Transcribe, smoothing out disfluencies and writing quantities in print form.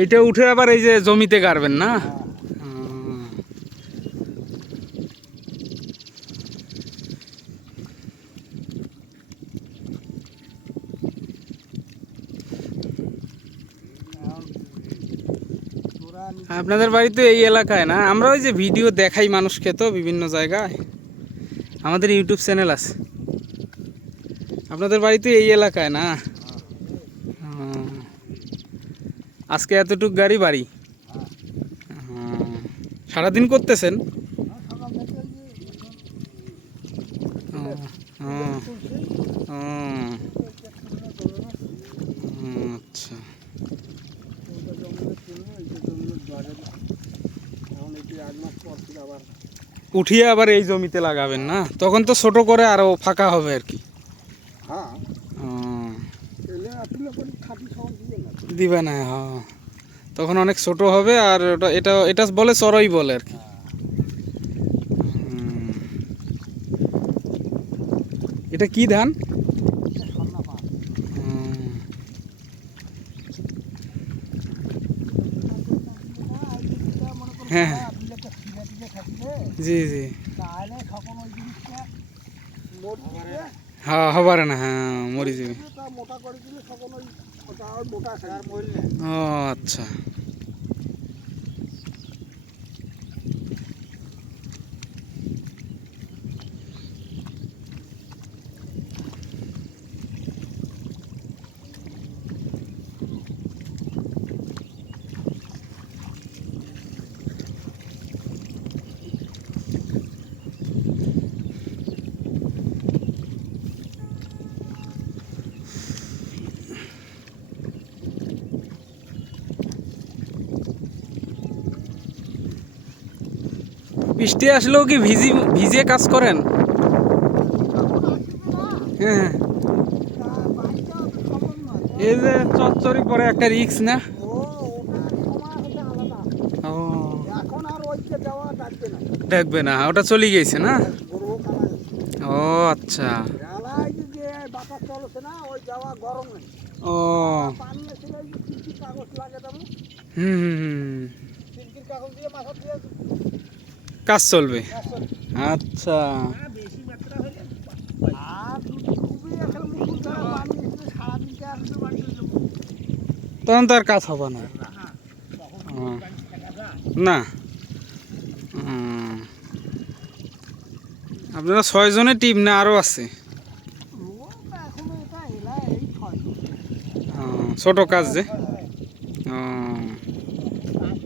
এইটা উঠে আবার এই যে জমিতে গাড়বেন না? আপনাদের বাড়িতে এই এলাকায় না? আমরা ওই যে ভিডিও দেখাই মানুষকে তো বিভিন্ন জায়গায়, আমাদের ইউটিউব চ্যানেল আছে। আপনাদের বাড়িতে এই এলাকায় না? আজকে এতটুক গাড়ি বাড়ি সারাদিন করতেছেন? আচ্ছা, উঠিয়ে আবার এই জমিতে লাগাবেন না? তখন তো ছোট করে আরো ফাঁকা হবে আর কি। দিবে না, হ্যাঁ, তখন অনেক ছোট হবে। আর ওটা এটা এটা বলে চড়াই বলে আর কি। এটা কি ধান? হ্যাঁ, জি জি, হ্যাঁ হবার না, হ্যাঁ মরি যাবে। ও আচ্ছা, বৃষ্টি আসলেও কি ভিজে কাজ করেন? হ্যাঁ, এই যে চচ্চড়ি পরে একটা রিক্স না? ও, দেখবে না, ওটা চলে গেছে না? ও আচ্ছা, ও হুম হুম হুম, কাজ চলবে। আচ্ছা, তখন তো আর কাজ হবে না। না, আপনারা 6 জনের টিম না আরো আছে? ছোট কাজ যে,